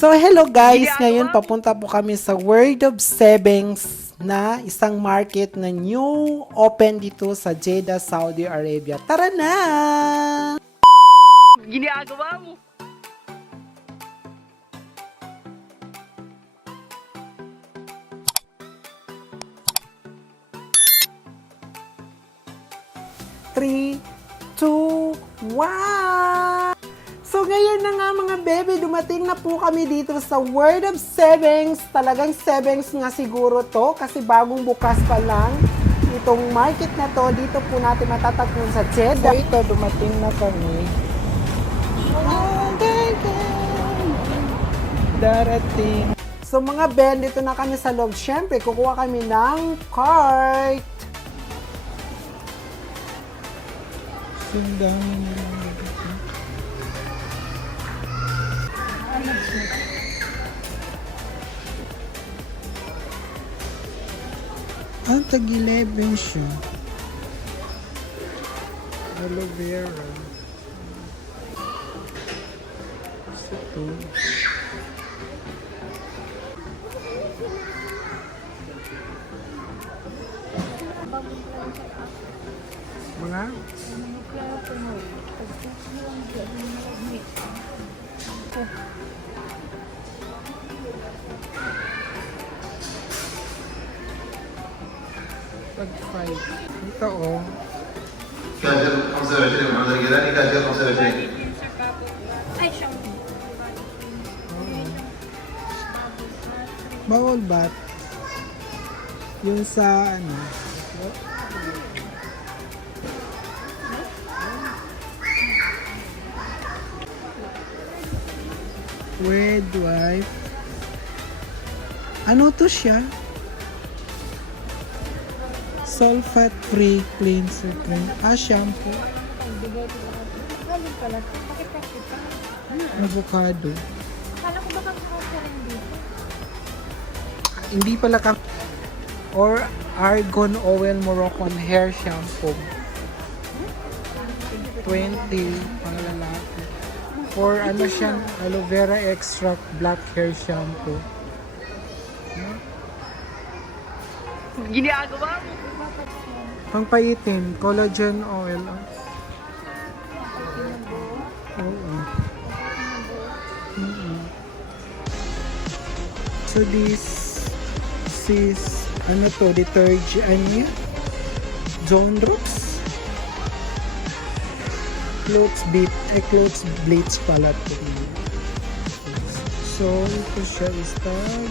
So, hello guys! Ngayon, papunta po kami sa Word of Sevens na isang market na new open dito sa Jeddah, Saudi Arabia. Tara na! Ginagawa mo. Three, two, one! So ngayon na nga mga bebe, dumating na po kami dito sa Word of Sevens. Talagang Sevens nga siguro to kasi bagong bukas pa lang itong market na to. Dito po natin matatagpuan sa Jeddah. So ito, dumating na kami. Darating. So mga ben, dito na kami sa loob. Siyempre, kukuha kami ng cart. Sundang. Ang tag-11 siya. Aloe vera. Ito. Mga? Pag 5. Ito oh. كاجر 25 محمد الجيلاني كاجر 25 Bawal bat? Yung sa ano? Wed wife. Ano to siya? Sulfate-free cleanser cream. Shampoo. Avocado. Kala ko baka kakasarin dito. Hindi pala or argan oil Moroccan hair shampoo. 20 pang lalaki. Or ano siya, aloe vera extract black hair shampoo. Ginagawa mo. Pangpaitin, collagen oil. Oo. So this is ano to, detergent, ano yun? Zone drops? Clothes bleach pala to. So ito siya is tag.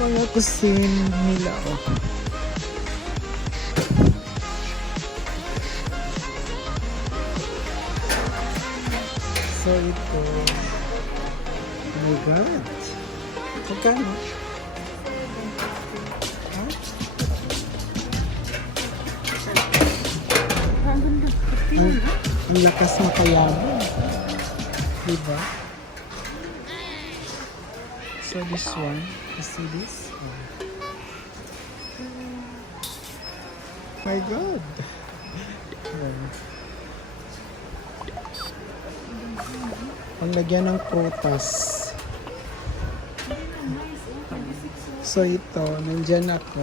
Mga kusin nila oh. So ito, oh my god, magkano? Ha? Ang lakas makayaman, diba? So this one, you see this? Oh. My god! Oh. Panglagyan ng prutas. So ito, nandyan ako.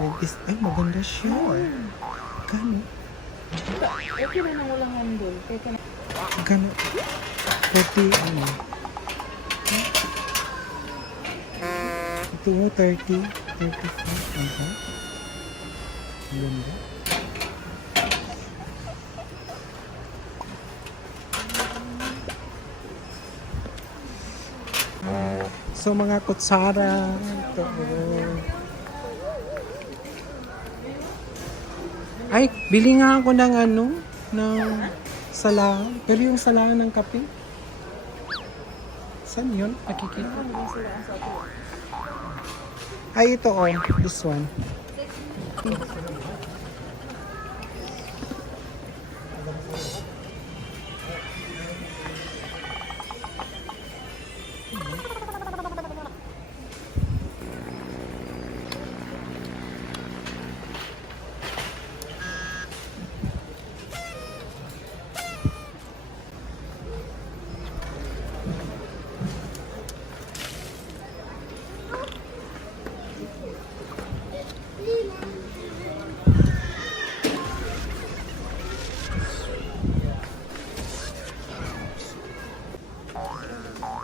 Ay, maganda siya. Gano? Okay na nang walang handle. Gano? 30, ano? Ito mo, 30, 35. Ganda. So mga kutsara, ito. Ay, bili nga ako ng ano, ng salahan. Pero yung salahan ng kape. Saan yun? Nakikita. Ay, ito oh. This one.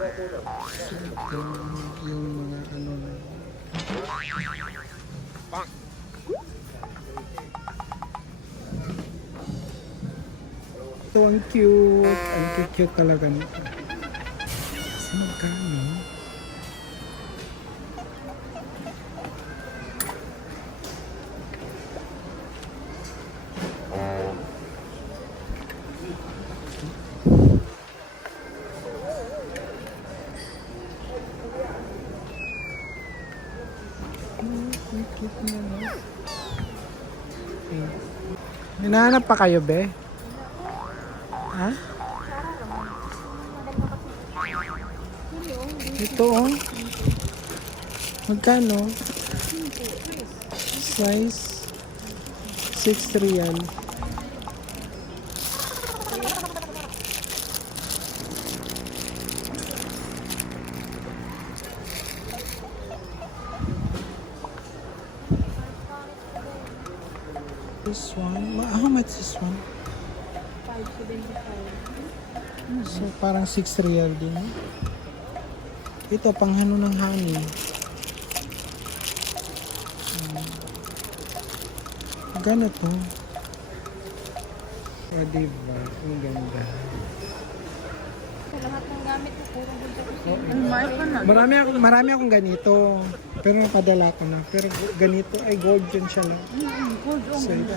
Ito yung mga ano na. Ito ang cute. Ang cute talaga nito. Kasi magkano? Ang cute niya, no? Okay. Hinahanap pa kayo, be? Ha? Ito, oh. Magkano? Size 6 real. This one, how much this one? 5.75. So parang 6 real din. Ito panghano ng honey. Magkano to? O diba? Ang ganda. Sa lahat ng gamit ko, puro budget. Marami akong ganito. Pero napadala ko na. Pero ganito ay gold yun siya lang. So ito.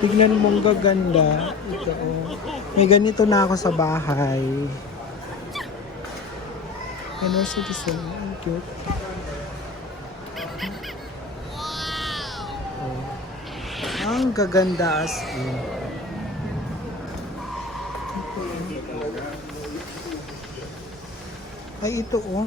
Tignan mong gaganda. Ito, oh. May ganito na ako sa bahay. And also this one. Ang cute. Oh. Ang gaganda as in. Ay, ito oh.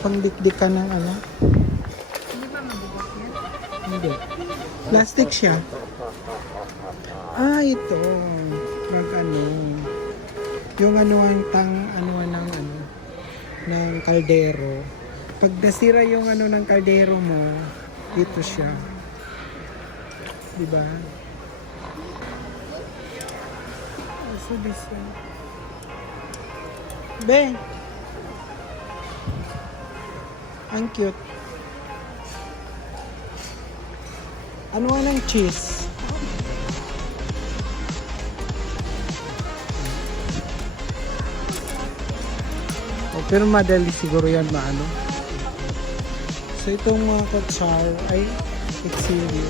Pangdikdik ka ng ano? Hindi ba mabigat yan? Hindi. Plastic siya. Ah, ito. Mag ano. Yung ano ang ng kaldero. Pag nasira yung ano ng kaldero mo, ito siya. Diba? So this one. Be! Ang cute. Ano ang cheese? Oh, pero madali siguro yan maano. So itong mga kutsar ay exilio.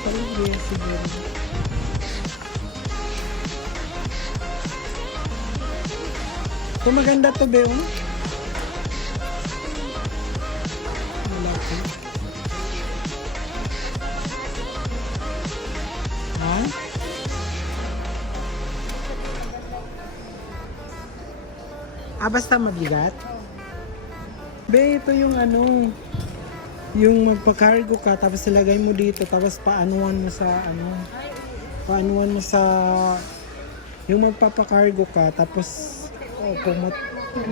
Palagi siguro. Ito maganda to, be, oh. Malaki. Ha? Basta mabigat? Be, ito yung ano, yung magpa-cargo ka, tapos ilagay mo dito, tapos paanuan mo sa, yung magpapa-cargo ka, tapos,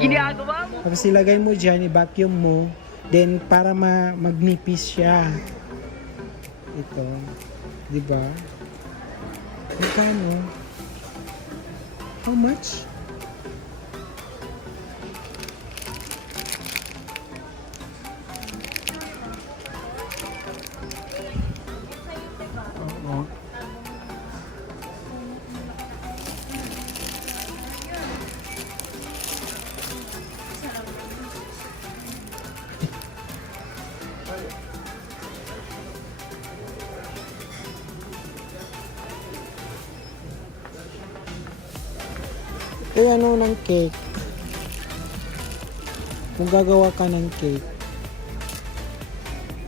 ginagawa mo. Tapos ilagay mo dyan, i-vacuum mo, then para magnipis siya. Ito, di ba? Magkano? How much? Oo. Kaya ano ng cake? Kung gagawa ka ng cake.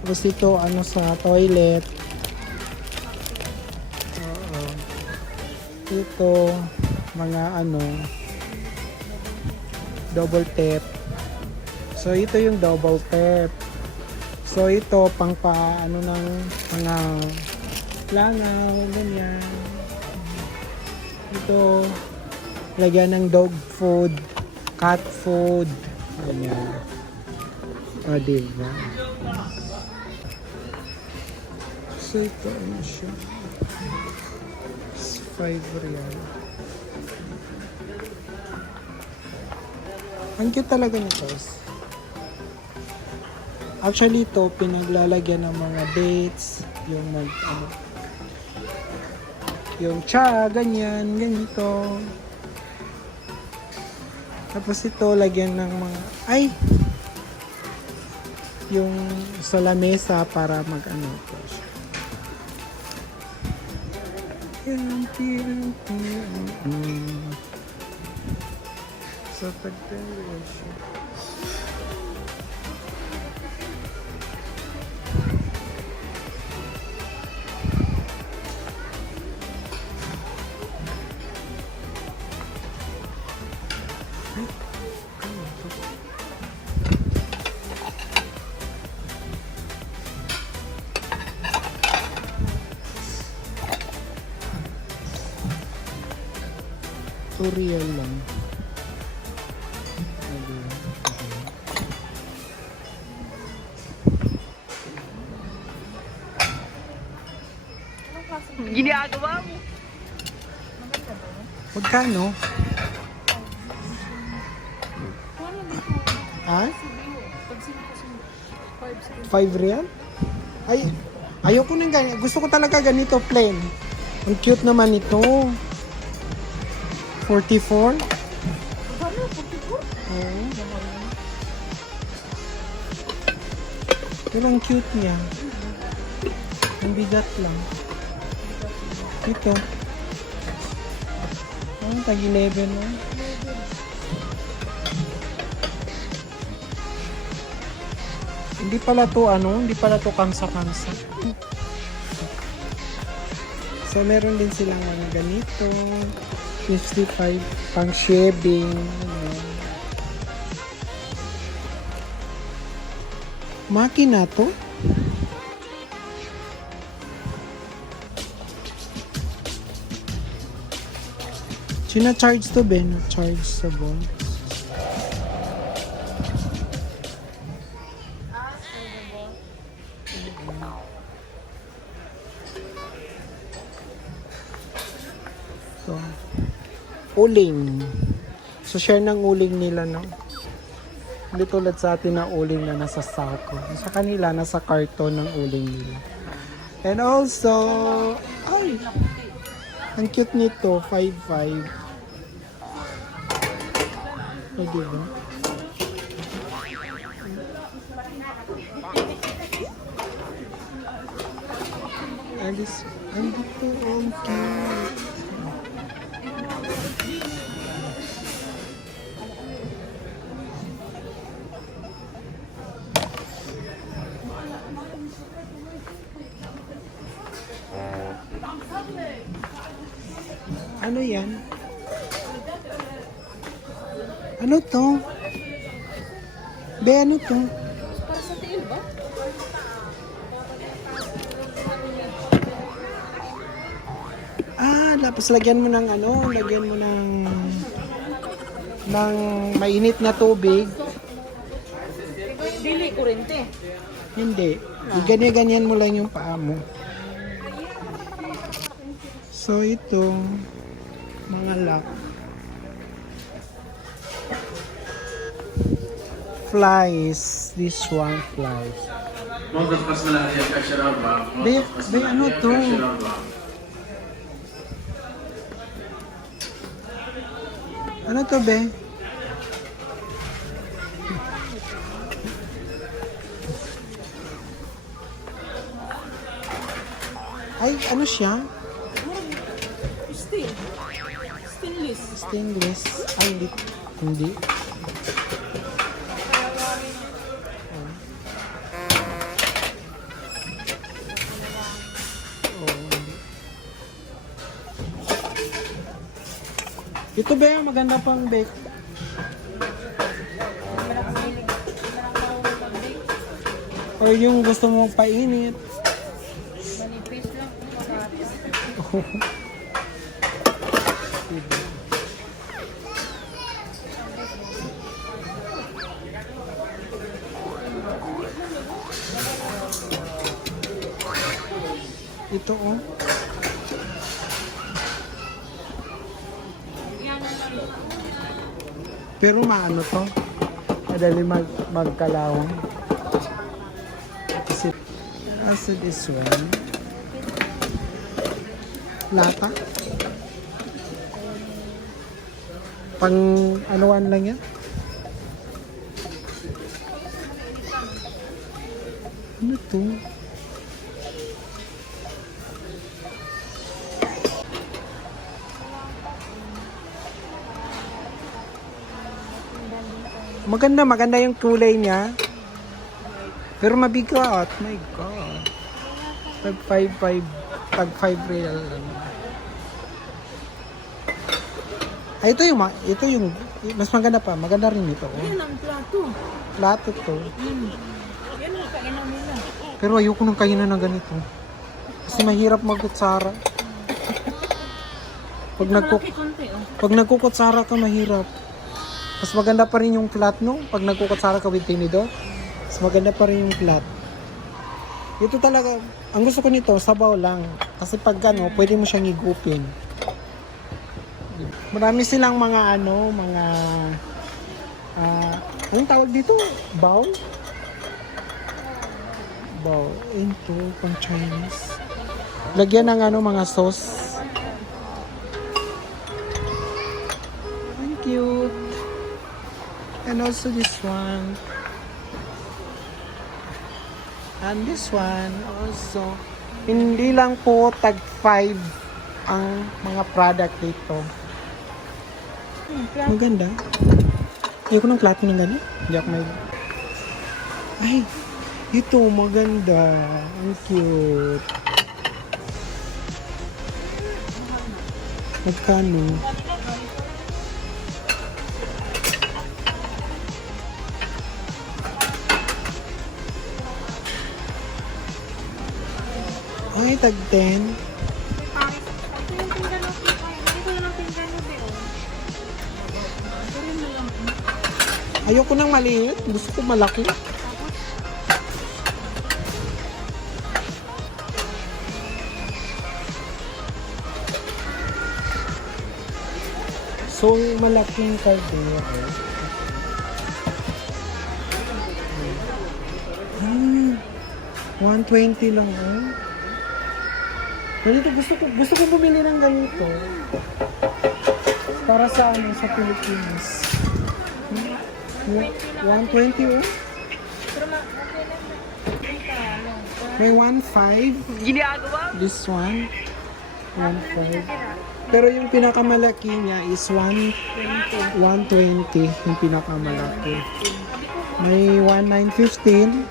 Tapos ito ano sa toilet. Oo. Ito mga ano double tap. So ito yung double tap. So ito pang paano ng mga langaw, ganyan. Ito lagyan ng dog food, cat food. Ayan. O, diba? So, ito, ano siya? It's 5 real. Ang cute talaga nito. Actually, ito, pinaglalagyan ng mga dates, yung yung cha, ganyan, ganito. Tapos ito, lagyan ng mga, yung sa lamesa para mag-ano ito siya. So, pag-tender siya. Tutorial lang. Ginagawa mo. Magkano? Ha? 5 real? Ay, ayoko nang ganyan. Gusto ko talaga ganito, plain. Ang cute naman ito. 44? Oo. Yun ang cute niya. Ang bigat lang. Ito. Tag 11 no? Hindi pala to hindi pala to kamsa-kamsa. So meron din silang mga ganito. 55 pang shaving. Makina to? Sina-charge to ba? Charge sa ball. So, uling. So, share ng uling nila, no? Hindi tulad sa atin na uling na nasa sako. Sa kanila, nasa karton ng uling nila. And also, ang cute nito, 5.5. Ay, diba? Alice, ang dito, ang cute. Ano yan? Ano to? Be, ano to? Para sa tiil ba? Tapos lagyan mo ng lagyan mo ng mainit na tubig. Dili kurente. Hindi. Ganyan-ganyan mo lang yung paa mo. So, ito, mga lock. Flies. This one flies. موظف قسم الأهلية في أشهر 4 Be, ano to? Ano to, be? Ay, ano siya? Steel. Stainless. Stainless. Ay, hindi. Hindi. Ito ba yung maganda pang bake? Or yung gusto mo painit? Manipis lang. Ito oh. Pero maano to? Madali magkalawang. Kasi acid is one. Lata. Pang anuan lang yan. Ano to? Maganda yung kulay niya. Pero mabigat. My God. Tag 5 real. Ay, ito yung mas maganda pa. Maganda rin ito. Yan ang plato. Plato to. Yan ang kainan nila. Pero ayoko nang kainan ng ganito. Kasi mahirap magkutsara. Pag nagkukutsara ka, mahirap. Mas maganda pa rin yung flat, no? Pag nagkukutsara ka with tinidor, mas maganda pa rin yung flat. Ito talaga, ang gusto ko nito, sabaw lang. Kasi pag ano, pwede mo siyang igupin. Marami silang mga anong tawag dito? Bowl? Bowl. Ito, pang Chinese. Lagyan ng mga sauce. Ang cute. And also this one. And this one also. Hindi lang po tag 5 ang mga product dito. Maganda. Ayoko ng plato ng gano'n. Hindi ako may... Ay! Ito, maganda. Ang cute. Magkano? Ay, tag 10. Ayoko ng maliit. Gusto ko malaki. So, malaking kaldero. 120 lang oh. Ganito, gusto ko bumili ng ganito. Para sa sa Pilipinas. 120 oh. May 1.5. This one. 1.5. Pero yung pinakamalaki niya is 120. Yung pinakamalaki. May 1.915.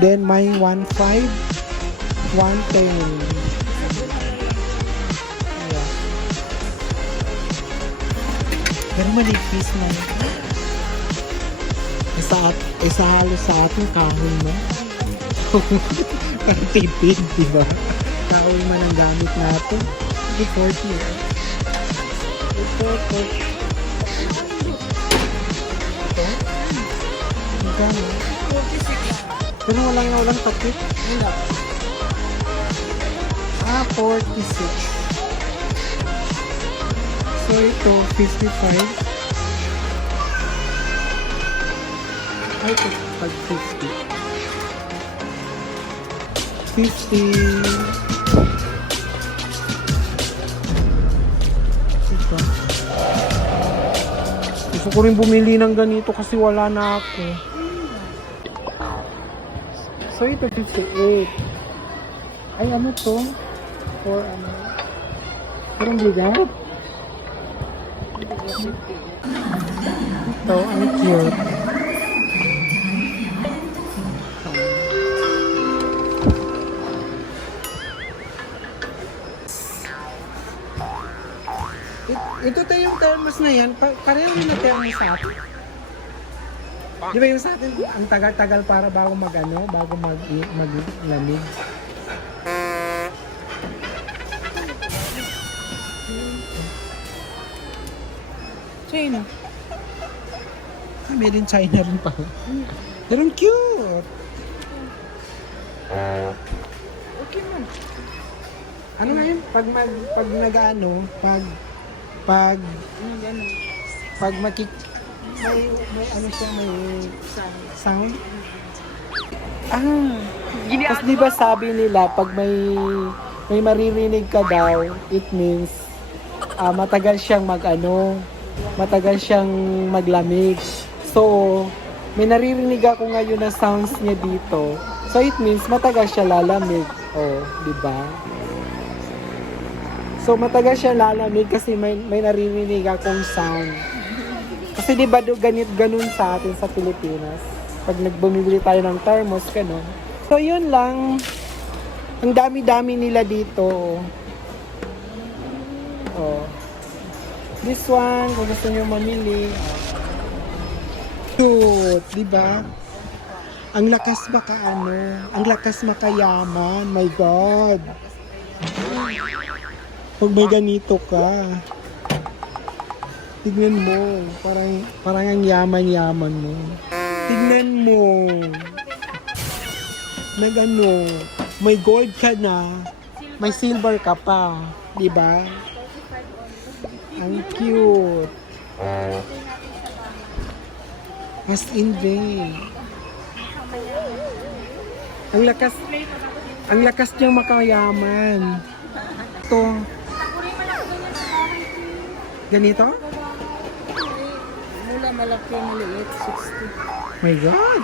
Then may 1.5. 110. Yeah. Pero manipis na yun. Isa halos sa ating kahoy mo. Parang tipid, diba? Kahoy man ang gamit natin. 40. Ito. Magkano? 46. Pero walang takip. Wala. 46. So ito, 55. Ay, ito, pag 50. 50. Ito. Gusto ko rin bumili ng ganito kasi wala na ako. So ito, 58. Ay, ano to? For ano? Parang bigat? Ito, ang cute. Ito tayo yung thermos na yan. Pareho rin na thermos sa atin. Di ba yung sa atin, ang tagal-tagal para bago maglamig. China. Made in China rin pa. Pero ang cute. Okay man. Ano nga yun? Pag nag-ano, pag Ganun. may ano siya, may Saan? sound. Tapos di ba sabi nila, pag may maririnig ka daw, it means matagal siyang matagal siyang maglamig. So, may naririnig ako ngayon na sounds niya dito. So, it means matagal siya lalamig. Oh, di ba? So, matagal siya lalamig kasi may naririnig akong sound. Kasi di ba ganun sa atin sa Pilipinas? Pag nagbumibili tayo ng thermos, ganun. So, yun lang. Ang dami-dami nila dito. Oh. This one, kung gusto nyo mamili. Cute, di ba? Ang lakas ang lakas makayaman. My God. Pag may ganito ka, tignan mo, parang ang yaman-yaman mo. Tignan mo. May gold ka na, may silver ka pa, di ba? Ang cute. As in vain. Ang lakas niyang makayaman. Ito. Ganito? Mula malaki, maliit, 60. My God.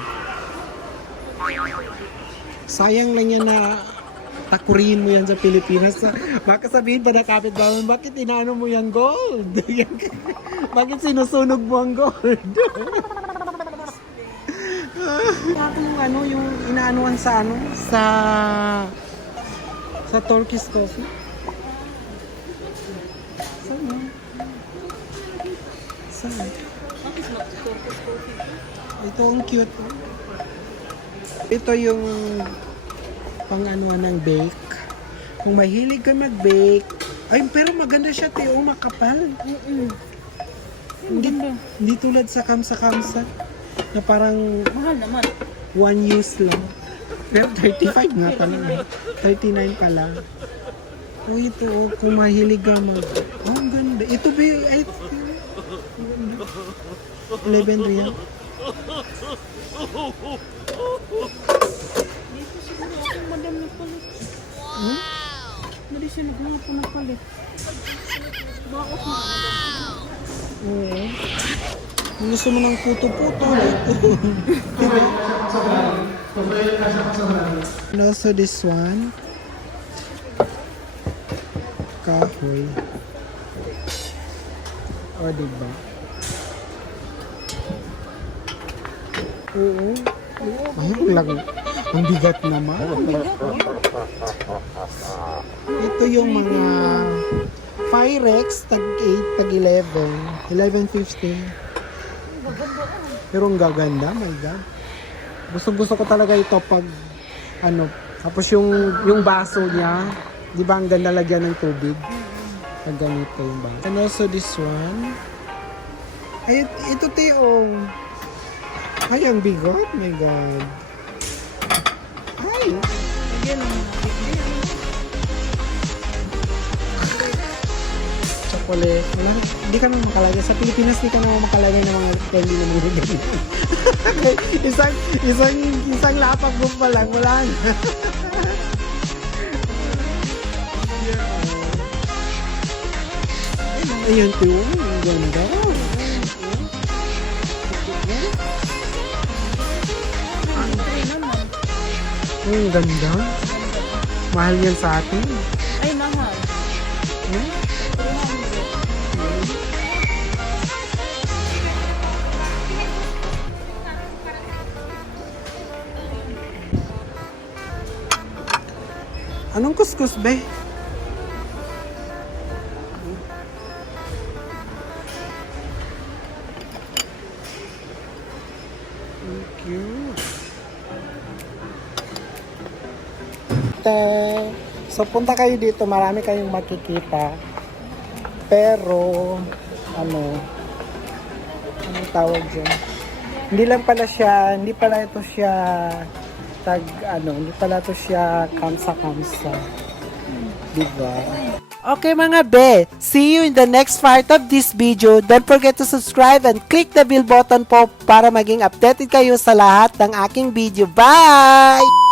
Sayang lang yan na takurihin mo yan sa Pilipinas. Baka sabihin pa na kapitbahay, bakit inaano mo yung gold? Bakit sinusunog mo ang gold? yung inaanuan sa sa Turkish coffee. Saan? Ito ang cute. Ito yung pang-anuan ng bake. Kung mahilig ka mag-bake, ay pero maganda siya, Teo, makapal. Hindi tulad sa kamsa-kamsa na parang Mahal naman. one use lang. Pero 35 nga pala. 39 pala. O ito, kung mahilig ka oh, ang ganda. Ito ba yung 11 real? Dito siguro ako madam nagpalit. Dali siya naghanap po nagpalit. Bakit na? Oo. Kung gusto mo ng puto-puto, and also this one, kahoy. O, diba? Oo. Ang bigat naman. Ito yung mga Pyrex, tag 8, tag 11. 11.50. Pero ang gaganda, my God. Gusto ko talaga ito pag tapos yung baso niya, di ba ang ganda lagyan ng tubig? Pag ganito yung baso. And also this one. Ay, ito Teo. Ay, ang bigot, my God. Ay! Chocolate. Wala, hindi ka naman makalagay. Sa Pilipinas, hindi ka naman makalagay ng mga candy na mga ganyan. isang lapag mo pa lang. Wala na. Ayan, Teo. Ang ganda. Ang ganda. Mahal yan sa atin. Ay, mahal. Anong kuskus, be? Cute. So, punta kayo dito. Marami kayong makikita. Pero, anong tawag dyan? Hindi pala ito siya hindi pala to siya kamsa-kamsa. Diba? Okay mga be, see you in the next part of this video. Don't forget to subscribe and click the bell button po para maging updated kayo sa lahat ng aking video. Bye!